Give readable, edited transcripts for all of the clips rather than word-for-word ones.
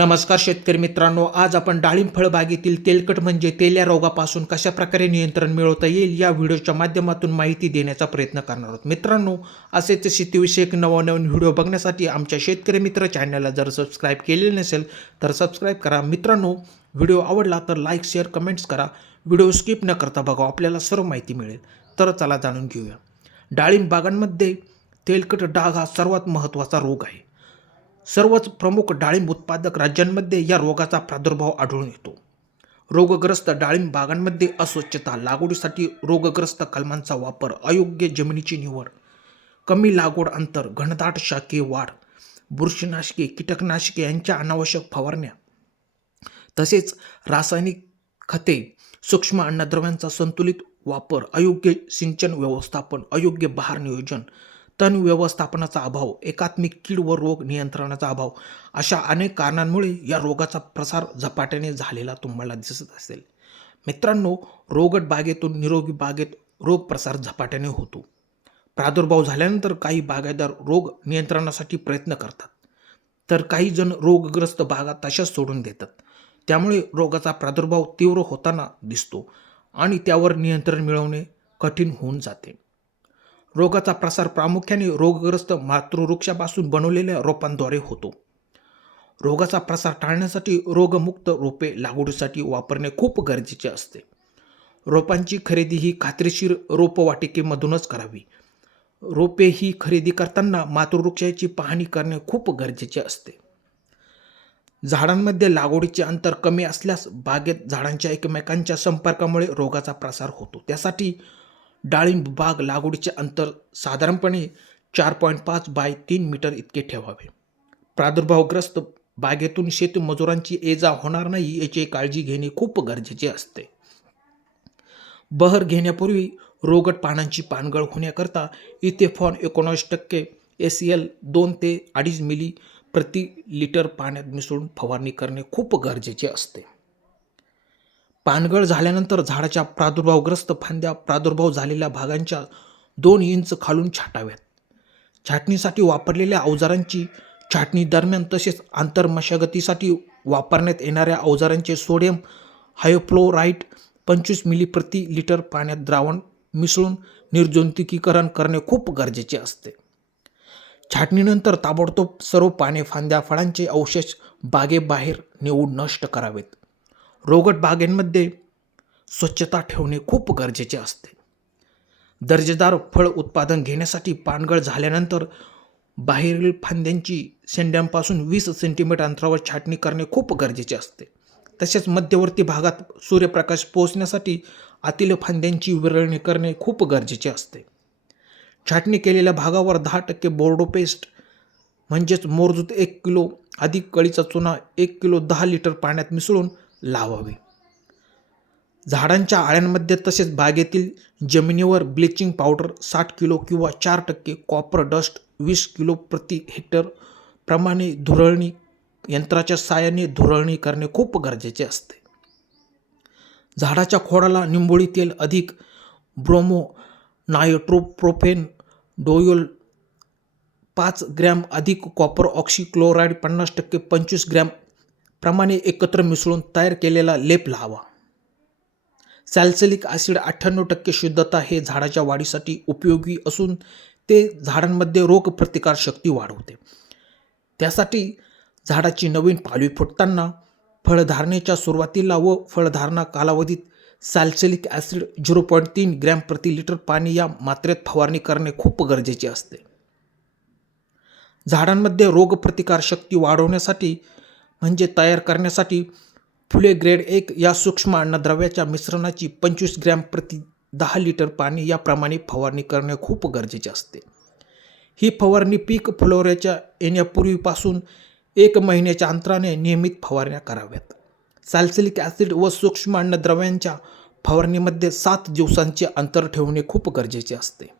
नमस्कार शेतकरी मित्रांनो, आज आपण डाळिंब फळबागेतील तेलकट म्हणजे तेल्या रोगापासून कशा प्रकारे नियंत्रण मिळवता येईल या व्हिडिओच्या माध्यमातून माहिती देण्याचा प्रयत्न करणार आहोत. मित्रांनो, असेच शेतीविषयक नवनवीन व्हिडिओ बघण्यासाठी आमच्या शेतकरी मित्र चॅनलला जर सबस्क्राईब केलेले नसेल तर सबस्क्राईब करा. मित्रांनो, व्हिडिओ आवडला तर लाईक, शेअर, कमेंट्स करा. व्हिडिओ स्किप न करता बघा, आपल्याला सर्व माहिती मिळेल. तर चला जाणून घेऊया. डाळिंब बागांमध्ये तेलकट डाग हा सर्वात महत्त्वाचा रोग आहे. सर्वच प्रमुख डाळिंब उत्पादक राज्यांमध्ये या रोगाचा प्रादुर्भाव आढळून येतो. रोगग्रस्त डाळिंब बागांमध्ये अस्वच्छता, लागवडीसाठी रोगग्रस्त कलमांचा वापर, अयोग्य जमिनीची निवड, कमी लागवड अंतर, घनदाट शाकीय वाढ, बुरशीनाशके, कीटकनाशके यांच्या अनावश्यक फवारण्या, तसेच रासायनिक खते, सूक्ष्म अन्नद्रव्यांचा संतुलित वापर, अयोग्य सिंचन व्यवस्थापन, अयोग्य बहार नियोजन, तण व्यवस्थापनाचा अभाव, एकात्मिक कीड व रोग नियंत्रणाचा अभाव अशा अनेक कारणांमुळे या रोगाचा प्रसार झपाट्याने झालेला तुम्हाला दिसत असेल. मित्रांनो, रोगट बागेतून निरोगी बागेत रोग प्रसार झपाट्याने होतो. प्रादुर्भाव झाल्यानंतर काही बागायतदार रोग नियंत्रणासाठी प्रयत्न करतात, तर काही जण रोगग्रस्त बागा तशाच सोडून देतात. त्यामुळे रोगाचा प्रादुर्भाव तीव्र होताना दिसतो आणि त्यावर नियंत्रण मिळवणे कठीण होऊन जाते. रोगाचा प्रसार प्रामुख्याने रोगग्रस्त मातृवृक्षापासून बनवलेल्या रोपांद्वारे होतो. रोगाचा प्रसार टाळण्यासाठी रोगमुक्त रोपे लागवडीसाठी वापरणे खूप गरजेचे असते. रोपांची खरेदी ही खात्रीशीर रोपवाटिकेमधूनच करावी. रोपे ही खरेदी करताना मातृवृक्षाची पाहणी करणे खूप गरजेचे असते. झाडांमध्ये लागवडीचे अंतर कमी असल्यास बागेत झाडांच्या एकमेकांच्या संपर्कामुळे रोगाचा प्रसार होतो. त्यासाठी डाळिंब बाग लागवडीचे अंतर साधारणपणे 4.5 बाय 3 मीटर इतके ठेवावे. प्रादुर्भावग्रस्त बागेतून शेतमजुरांची ये-जा होणार नाही याची काळजी घेणे खूप गरजेचे असते. बहर घेण्यापूर्वी रोगट पानांची पानगळ होण्याकरता इथेफॉन 19% SEL 2 ते 2.5 मिली प्रति लिटर पाण्यात मिसळून फवारणी करणे खूप गरजेचे असते. पानगळ झाल्यानंतर झाडाच्या प्रादुर्भावग्रस्त फांद्या प्रादुर्भाव झालेल्या भागांच्या 2 इंच खालून छाटाव्यात. छाटणीसाठी वापरलेल्या अवजारांची छाटणी दरम्यान तसेच आंतरमशागतीसाठी वापरण्यात येणाऱ्या अवजारांचे सोडियम हायपोक्लोराइट 25 मिली प्रति लिटर पाण्यात द्रावण मिसळून निर्जंतुकीकरण करणे खूप गरजेचे असते. छाटणीनंतर ताबडतोब सर्व पाने, फांद्या, फळांचे अवशेष बागेबाहेर नेऊन नष्ट करावेत. रोगट बागेमध्ये स्वच्छता ठेवणे खूप गरजेचे असते. दर्जेदार फळ उत्पादन घेण्यासाठी पानगळ झाल्यानंतर बाहेरील फांद्यांची शेंड्यांपासून 20 सेंटीमीटर अंतरावर छाटणी करणे खूप गरजेचे असते. तसेच मध्यवर्ती भागात सूर्यप्रकाश पोहोचण्यासाठी आतील फांद्यांची विरळणी करणे खूप गरजेचे असते. छाटणी केलेल्या भागावर 10% बोर्डो पेस्ट म्हणजेच मोरजूत 1 किलो अधिक कळीचा चुना 1 किलो 10 लिटर पाण्यात मिसळून लावावी. झाडांच्या आळ्यांमध्ये तसेच बागेतील जमिनीवर ब्लिचिंग पावडर 60 किलो किंवा 4% कॉपर डस्ट 20 किलो प्रति हेक्टर प्रमाणे धुरळणी यंत्राच्या साहाय्याने धुरळणी करणे खूप गरजेचे असते. झाडाच्या खोडाला निंबोळी तेल अधिक ब्रोमो नायट्रोप्रोफेन डोयोल 5 ग्रॅम अधिक कॉपर ऑक्सीक्लोराईड 50% 25 ग्रॅम प्रमाणे एकत्र मिसळून तयार केलेला लेप लावा. सॅलिसिलिक ॲसिड 98% शुद्धता हे झाडाच्या वाढीसाठी उपयोगी असून ते झाडांमध्ये रोगप्रतिकार शक्ती वाढवते. त्यासाठी झाडाची नवीन पालवी फुटताना, फळधारणेच्या सुरुवातीला व फळधारणा कालावधीत सॅलिसिलिक ॲसिड 0.3 ग्रॅम प्रति लिटर पाणी या मात्रेत फवारणी करणे खूप गरजेचे असते. झाडांमध्ये रोगप्रतिकार शक्ती वाढवण्यासाठी म्हणजे तयार करण्यासाठी फुले ग्रेड 1 या सूक्ष्म अन्नद्रव्याच्या मिश्रणाची 25 ग्रॅम प्रति 10 लिटर पाणी याप्रमाणे फवारणी करणे खूप गरजेचे असते. ही फवारणी पीक फुलोऱ्याच्या येण्यापूर्वीपासून 1 महिन्याच्या अंतराने नियमित फवारण्या कराव्यात. सॅलिसिलिक ॲसिड व सूक्ष्म अन्नद्रव्यांच्या फवारणीमध्ये 7 दिवसांचे अंतर ठेवणे खूप गरजेचे असते.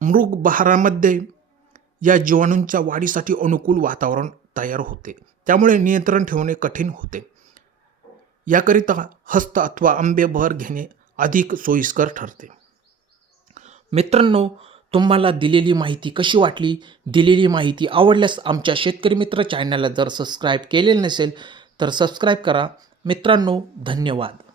मृग बहारामध्ये या जीवाणूंच्या वाढीसाठी अनुकूल वातावरण तयार होते, त्यामुळे नियंत्रण ठेवणे कठीण होते. याकरिता हस्त अथवा आंबे बहर घेणे अधिक सोयीस्कर ठरते. मित्रांनो, तुम्हाला दिलेली माहिती कशी वाटली? दिलेली माहिती आवडल्यास आमच्या शेतकरी मित्र चॅनलला जर सबस्क्राईब केलेलं नसेल तर सबस्क्राईब करा. मित्रांनो, धन्यवाद.